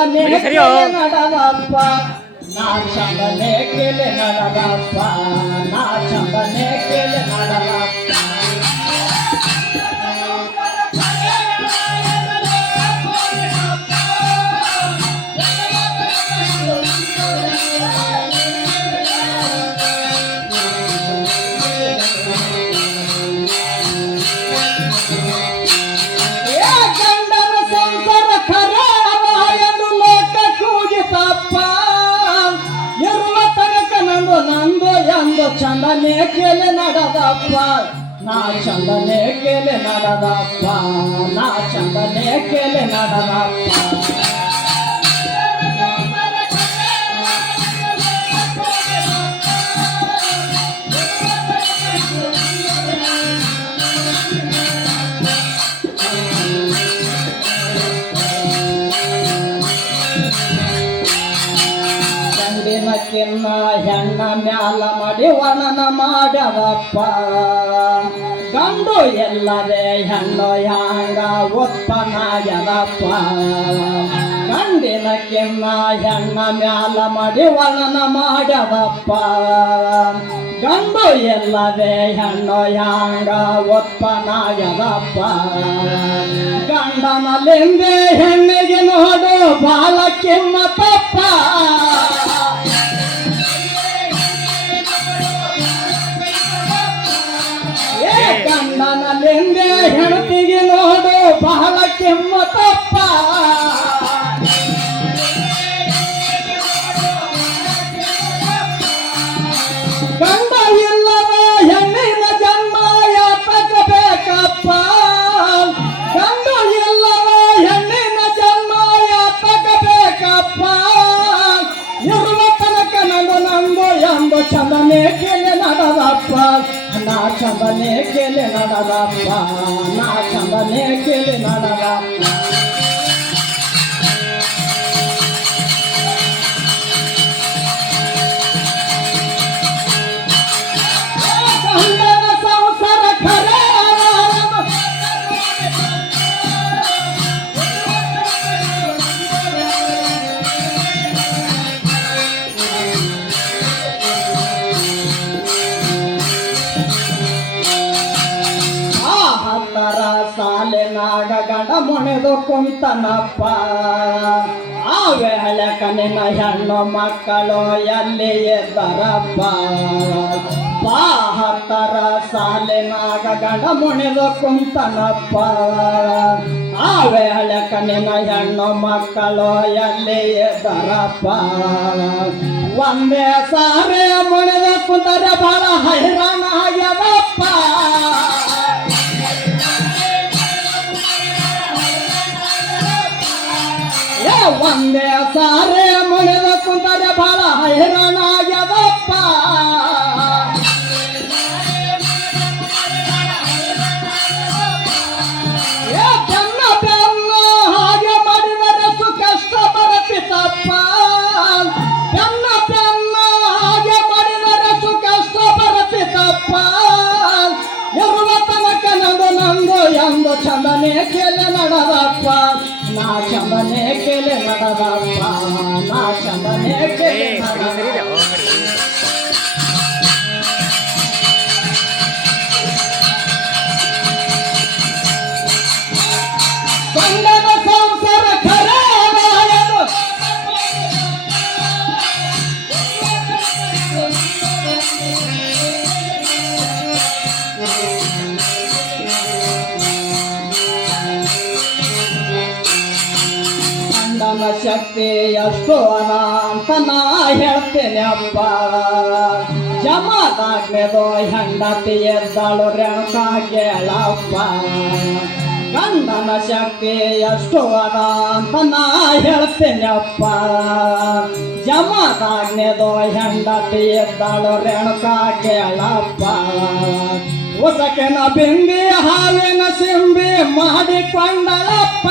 ಚಂದನೆ ಕೇಳಿ ನಡೆದಪ್ಪ ನಾ ಚಂದನೆ ಕೇಳಿ ನಡೆದಪ್ಪ ನಾ ಚಂದನೆ ಕೇಳಿ ನಡೆದಪ್ಪ ಚಂದನೆ ಕೇಳಿ ನಡೆದಪ್ಪ ನಾ ಚಂದನೆ ಕೇಳಿ ನಡೆದಪ್ಪ ನಾ ಚಂದನೆ ಕೇಳಿ ನಡೆದಪ್ಪ ಕಿನ್ನ ಹೆಣ್ಣ ಮ್ಯಾಲ ಮಾಡಿ ವರ್ಣನ ಮಾಡ್ಯವಪ್ಪ ಗಂಡು ಎಲ್ಲದೆ ಹೆಣ್ಣು ಹ್ಯಾಂಗ ಉತ್ಪನ್ನಾಗ್ಯದಪ್ಪ ಗಂಡಿನ ಕಿನ್ನ ಹೆಣ್ಣ ಮ್ಯಾಲ ಮಾಡಿ ವರ್ಣನ ಮಾಡ್ಯವಪ್ಪ ಗಂಡು ಎಲ್ಲದೆ ಹೆಣ್ಣು ಹ್ಯಾಂಗ ಉತ್ಪನ್ನಾಗ್ಯದಪ್ಪ ಗಂಡನಲ್ಲಿಂದೆ ಹೆಣ್ಣಿಗೆ ನೋಡು ಬಾಳ ಕಿಮ್ಮತ್ತಪ್ಪ ಗಂಡನಲ್ಲಿಂದೆ ಹೆಂಡತಿಗೆ ನೋಡು ಬಹಳ ಕೆಮ್ಮತ್ತಪ್ಪ ಗಂಡ ಇಲ್ಲದ ಹೆಣ್ಣಿನ ಜನ್ಮ ಯಾತಕ ಬೇಕಪ್ಪ ಗಂಡ ಇಲ್ಲದ ಹೆಣ್ಣಿನ ಜನ್ಮ ಯಾತಕ ಬೇಕಪ್ಪ ಇರುವ ತನಕ ನಂದು ಎಂದು ಚಂದನೆ ಕೇಳಿ ನಡೆದಪ್ಪ ನಾ ಚಂದನೆ ಕೇಳಿ ನಡೆದಪ್ಪ ನಾ ಚಂದನೆ ಕೇಳಿ ನಡೆದಪ್ಪ ಗಂಡನ ಸಂಸಾರ ಖರೆ ಸಾಲಿನಾಗ ಗಂಡ ಮುಣಿದು ಕುಂತನಪ್ಪ ಆ ವೇಳೆ ಕನಿನ ಹೆಣ್ಣು ಮಕ್ಕಳು ಎಲ್ಲಿ ಇದ್ದರಪ್ಪ ಹತ್ತರ ಸಾಲಿನಾಗ ಗಂಡ ಮುಣಿದು ಕುಂತನಪ್ಪ ಆ ವೇಳೆ ಕನಿನ ಹೆಣ್ಣು ಮಕ್ಕಳು ಎಲ್ಲಿ ಇದ್ದರಪ್ಪ ಒಂದೇ ಸಾರಿ ಮುಣಿದು ಕುಂತರೆ ಬಹಳ ಹೈರಾಣ ಆಗ್ಯದಪ್ಪ ಒಂದೇ ಸಾರೆ ಮುಣಿದ ಕುಂತರೆ ಬಹಳ ಹೈರಾಣ ಆಗ್ಯದಪ್ಪ ಬೆನ್ನ ಬೆನ್ನ ಹಾಗೆ ಮಾಡಿದರೆ ಕಷ್ಟ ಬರತಿತ್ತಪ್ಪ ಬೆನ್ನ ಬೆನ್ನ ಹಾಗೆ ಮಾಡಿದರೆ ಕಷ್ಟ ಬರತಿತ್ತಪ್ಪ ಇರುವ ತನಕ ನಂದು ಎಂದು ಚಂದನೆ ಕೇಳಿ ನಡೆದಪ್ಪ ನಾ ಚಂದನೆ ಕೇಳಿ ನಡೆದಪ್ಪ ನಾ ಚಂದನೆ ಕೇಳಿ ಗಂಡನ ಸಂಸಾರ ಖರೆ ಗಂಡನ ಶಕ್ತಿ ಎಷ್ಟು ಅದ ಅಂತ ನಾ ಹೇಳ್ತೇನೆ ಅಪ್ಪ ಜಮಾದಾಗ್ನೆದು ಹೆಂಡತಿ ಎದ್ದಾಳು ರೇಣುಕ ಕೇಳಪ್ಪ ಗಂಡನ ಶಕ್ತಿ ಎಷ್ಟು ಅದ ಅಂತ ನಾ ಹೇಳ್ತೇನೆ ಅಪ್ಪ ಜಮಾದಾಗ್ನೆದು ಹೆಂಡತಿ ಎದ್ದಾಳು ರೇಣುಕ ಕೇಳಪ್ಪ ಉಸಕಿನ ಬಿಂಬಿ ಹಾವಿನ ಸಿಂಬಿ ಮಾಡಿಕೊಂಡಳಪ್ಪ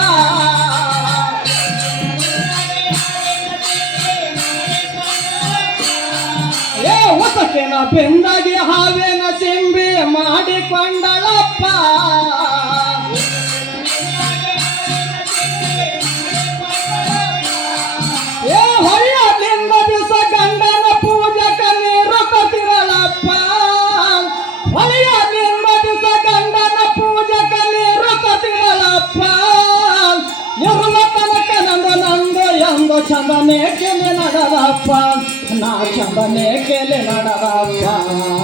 ಉಸಕಿನ ಬಿಂದಾಗಿ ಹಾವಿನ ಸಿಂಬಿ ಮಾಡಿಕೊಂಡಳಪ್ಪ ನಾ ಚಂದನೆ ಕೇಳಿ ನಡದಪ್ಪ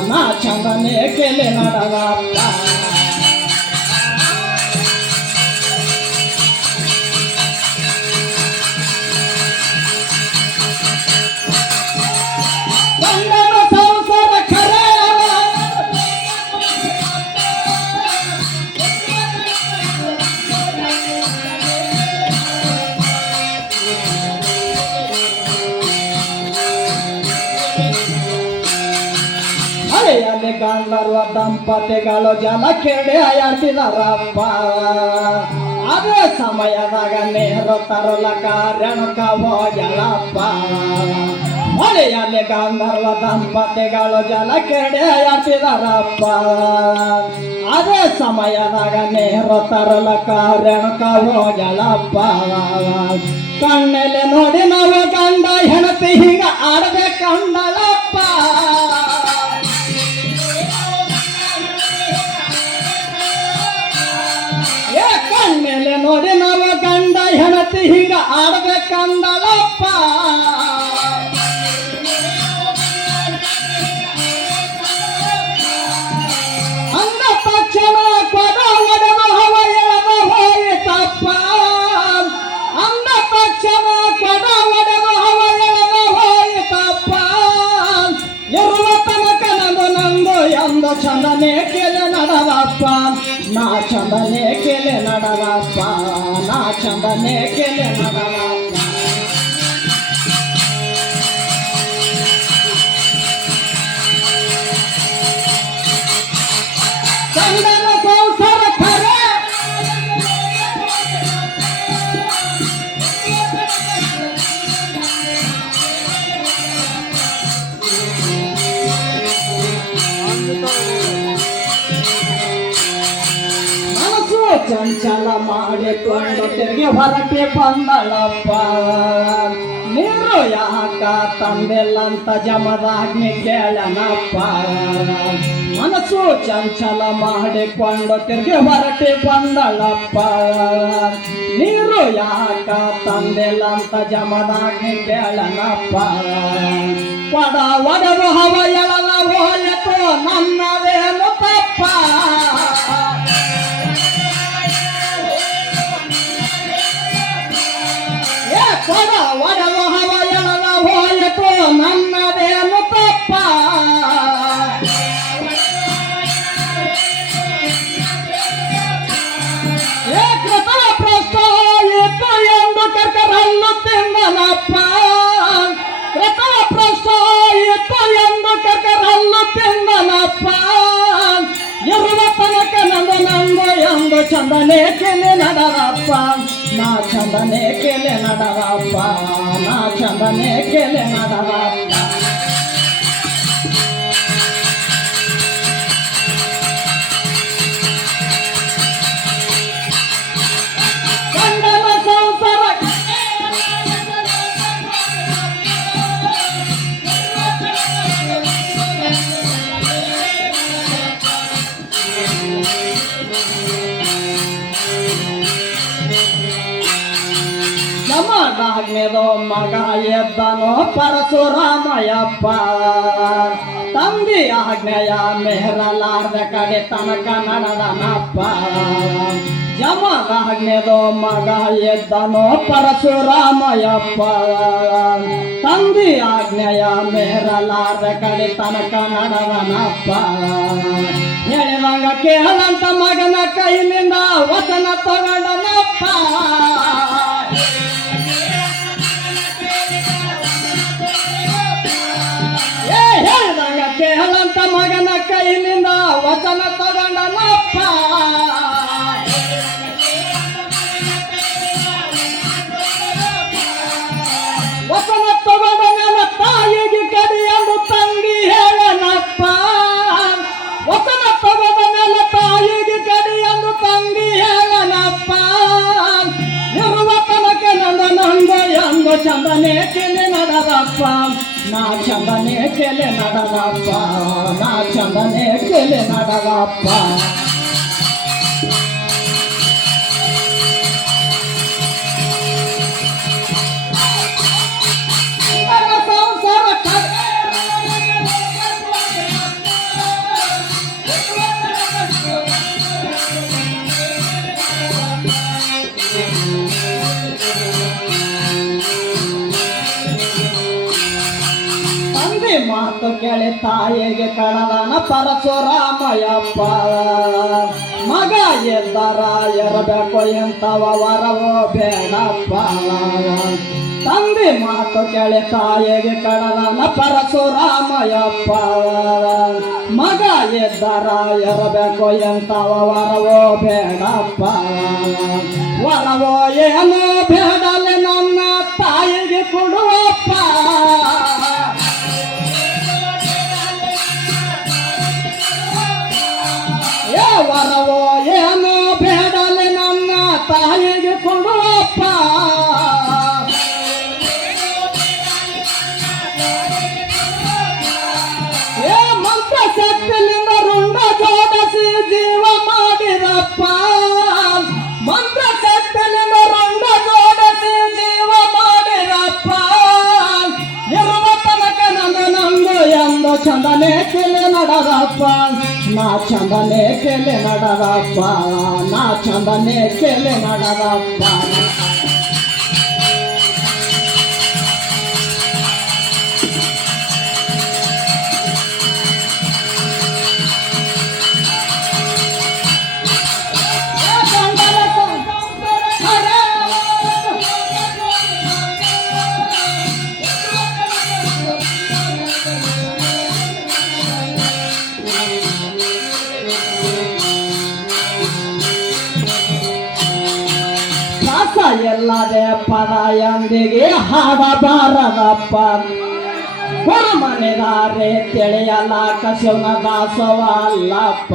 ನಾ ಚಂದನೆ ಕೇಳಿ ನಡದಪ್ಪ ಹಳೆಯಲ್ಲಿ ಗಂಧರ್ವ ದಂಪತಿಗಳು ಜಲ ಕೆಡೆ ಆಡ್ತಿದಾರಪ್ಪ ಅದೇ ಸಮಯದಾಗ ನೇರು ತರಲಕ ರೇಣುಕ ಹೋಗ್ಯಾಳಪ್ಪ ಹೊಳೆಯಲ್ಲಿ ಗಂಧರ್ವ ದಂಪತಿಗಳು ಜಲ ಕೆಡೆ ಆಡ್ತಿದಾರಪ್ಪ ಅದೇ ಸಮಯದಾಗ ನೇರು ತರಲಕ ರೇಣುಕ ಹೋಗ್ಯಾಳಪ್ಪ ಕಣ್ಣಲ್ಲಿ ನೋಡಿ ನಾವು ಗಂಡ ಹೆಣತಿ ಹಿಂಗ ಆಡ್ಬೇಕಂದಳಪ್ಪ ಕಣ್ಣಲ್ಲಿ ನೋಡಿ ನಾವು ಗಂಡ ಹೆಣತಿ ಹಿಂಗ ಆಡ್ಬೇಕಂದಳಪ್ಪ ಅಂದ ತಕ್ಷಣ ಕೊಡ ಒಡೆದ ಹವ ಎಳೆದ ಹೋಯಿತಪ್ಪ ಅಂದ ತಕ್ಷಣ ಕೊಡ ಒಡೆದ ಹವ ಎಳೆದ ಹೋಯಿತಪ್ಪ ಇರುವ ತನಕ ನಂದು ಎಂದು ಚಂದನೆ ಕೇಳಿ ನಡದಪ್ಪ ನಾ ಚಂದನೆ ಕೇಳಿ ನಡದಪ್ಪ ನಾ ಚಂದನೆ ಕೇಳಿ ನಡದಪ್ಪ ಚಂದನ ಸಂಸಾರ ಖರೆ ಮನಸ್ಸು ಚಂಚಲ ಮಾಡಿಕೊಂಡು ತಿರುಗಿ ಹೊರಟಿ ಬಂದಳಪ್ಪ ನೀರು ಯಾಕ ತಂದೆಲ್ಲಂತ ಜಮದಾಗ್ನಿ ಕೇಳನಪ್ಪ ಮನಸ್ಸು ಚಂಚಲ ಮಾಡಿಕೊಂಡು ತಿರುಗಿ ಹೊರಟಿ ಬಂದಳಪ್ಪ ನೀರು ಯಾಕ ತಂದೆಲ್ಲಂತ ಜಮದಾಗ್ನಿ ಕೇಳನಪ್ಪ ಕೊಡ ಒಡೆದು ಹವ ಎಳದ ಹೋಯಿತು ನನ್ನದೇನು ತಪ್ಪ ಕೊಡ ಒಡೆದು ಹವ ಎಳದ ಹೋಯಿತು ನನ್ನದೇನು ತಪ್ಪ ಕೃತ ಪ್ರಶ್ನ ಇತ್ತು ಎಂದು ಕರ್ಕರಲ್ಲು ತಿಂದನಪ್ಪ ಕೃತ ಪ್ರಶ್ನ ಇತ್ತು ಎಂದು ಕರ್ಕರಲ್ಲು ತಿಂದನಪ್ಪ ಇರುವ ತನಕ ನಂದು ಎಂದು ಚಂದನೆ ಕೇಳಿ ನಡರಪ್ಪ ನಾ ಚಂದನೆ ಕೇಳಿ ನಡರಪ್ಪ ನಾ ಚಂದನೆ ಕೇಳಿ ನಡರಪ್ಪ ಗಂಡನ ಸಂಸಾರ ಜಮದಾಗ್ನೇದೋ ಮಗ ಎದ್ದನೋ ಪರಶುರಾಮಯ್ಯಪ್ಪ ತಂದಿ ಆಜ್ಞೆಯ ಮೆಹರಲಾರ್ದ ಕಡೆ ತನಕ ನಡೆದನಪ್ಪ ಜಮದಾಗ್ನೇದೋ ಮಗ ಎದ್ದನೋ ಪರಶುರಾಮಯ್ಯಪ್ಪ ತಂದಿ ಆಜ್ಞೆಯ ಮೆಹರಲಾರ್ದ ಕಡೆ ತನಕ ನಡೆದನಪ್ಪ ಹೇಳಿದಂಗ ಕೇಳಂತ ಮಗನ ಕೈಲಿಂದ ವಚನ ತಗೊಂಡನಪ್ಪ ಹೇಳಿದಂಗ ಕೇಳಂತ ಮಗನ ಕೈಲಿಂದ ವಚನ ತಗೊಂಡನಪ್ಪ ವಚನ ತಗೊಂಡ ನನ್ನ ತಾಯಿಗೆ ಕಡಿಯಲು ತಂಗಿ ಹೇಳನಪ್ಪ ವಚನ ತಗೊಂಡ ನನ್ನ ತಾಯಿಗೆ ಕಡಿಯಲು ತಂಗಿ ಹೇಳನಪ್ಪ ಇರುವ ತನಕ ನಂದು ಎಂದು ಚಂದನೆ ಕೇಳಿ ನಡರಪ್ಪ ನಾ ಚಂದನೆ ಕೇಳಿ ನಡರಪ್ಪ ನಾ ಚಂದನೆ ಕೇಳಿ ನಡರಪ್ಪ ಸಂಸಾರ ಮಾತು ಕೇಳಿ ತಾಯಿಗೆ ಕಡದನ ಪರಶುರಾಮಯ್ಯಪ್ಪ ಮಗ ಎದ್ದರ ಇರಬೇಕು ಎಂತವ ವರವೋ ಬೇಡಪ್ಪ ತಂದೆ ಮಾತು ಕೇಳಿ ತಾಯಿಗೆ ಕಡದನ ಪರಶುರಾಮಯ್ಯಪ್ಪ ಮಗ ಎದ್ದರ ಇರಬೇಕು ಎಂತವ ವರವೋ ಬೇಡಪ್ಪ ವರವೋ ಏನೋ ಬೇಡಲೆ ನನ್ನ ತಾಯಿಗೆ ಕೊಡುವಪ್ಪ ವರವೋ ಏನೋ ಬೇಡಲೆ ನನ್ನ ತಾಯಿಗೆ ಕೊಡುವಪ್ಪ ಮಂತ್ರ ಶಕ್ತಿಲಿಂದ ರುಂಡ ಜೋಡಿಸಿ ಜೀವ ಮಾಡಿರಪ್ಪ ಮಂತ್ರ ಶಕ್ತಿಲಿಂದ ರುಂಡ ಜೋಡಿಸಿ ಜೀವ ಮಾಡಿರಪ್ಪ ಇರುವ ತನಕ ನಂದು ಎಂದು ಚಂದನೆ ಕೆಲೆ ನಡೆದಪ್ಪ ನಾ ಚಂದನೆ ಕೆಲೆ ನಡೆದಪ್ಪ ನಾ ಚಂದನೆ ಕೆಲೆ ನಡೆದಪ್ಪ ಎಲ್ಲದೆ ಪದ ಎಂದಿಗೆ ಹಾಡಬಾರದಪ್ಪ ಹೊರಮನೆದಾರೆ ತಿಳಿಯಲಾಕ ಶಿವನ ದಾಸವಲ್ಲಪ್ಪ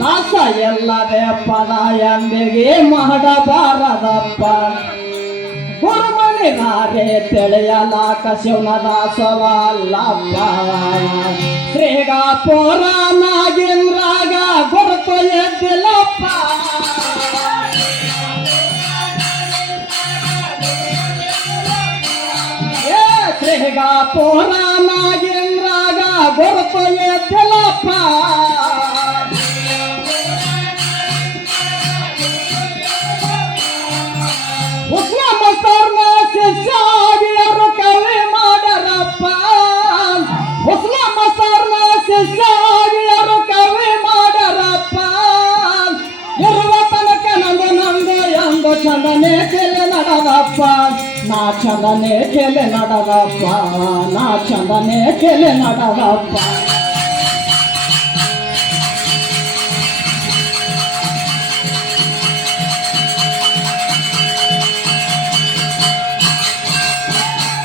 ರಾಸ ಎಲ್ಲದೆ ಪದ ಎಂದಿಗೆ ಮಾಡಬಾರದಪ್ಪ ಹೊರಮನೆದಾರೆ ತಿಳಿಯಲಾಕ ಶಿವನ ದಾಸವಲ್ಲಪ್ಪ ಶ್ರೀಗಾಪುರ ನಾಗೇಂದ್ರಾಗ ಗುರುತು ಎದ್ದಿಲ್ಲಪ್ಪ ಶ್ರೀಗಾಪುರ ನಾಗೇಂದ್ರಾಗ ಗುರುತು ಎದ್ದಿಲ್ಲಪ್ಪ ಉಸ್ಲಾಮ ಸರ್ನ ಶಿಷ್ಯಾಗಿಯರು ಕವಿ ಮಾಡರಪ್ಪ ಉಸ್ಲಾಮ ಸರ್ನ ಶಿಷ್ಯಾಗಿಯರು ಕವಿ ಮಾಡರಪ್ಪ ಇರುವ ತನಕ ನಂದು ಎಂದು ಚಂದನೆ ಕೆಲೆ ನಡೆದಪ್ಪ ನಾ ಚಂದನೆ ಕೆಲೆ ನಡೆದಪ್ಪ ನಾ ಚಂದನೆ ಕೆಲೆ ನಡೆದಪ್ಪ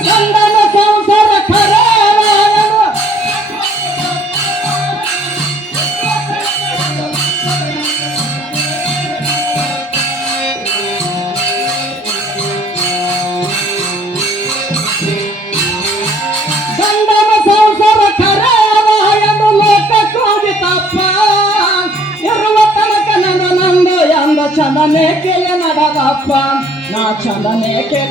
ಚಂದನ ಸಂಸಾರ ಖರೆ ಚಂದನೆ ಕೆಲೆ ನಡೆದಪ್ಪ ನಾ ಚಂದನೆ ಕೆಲೆ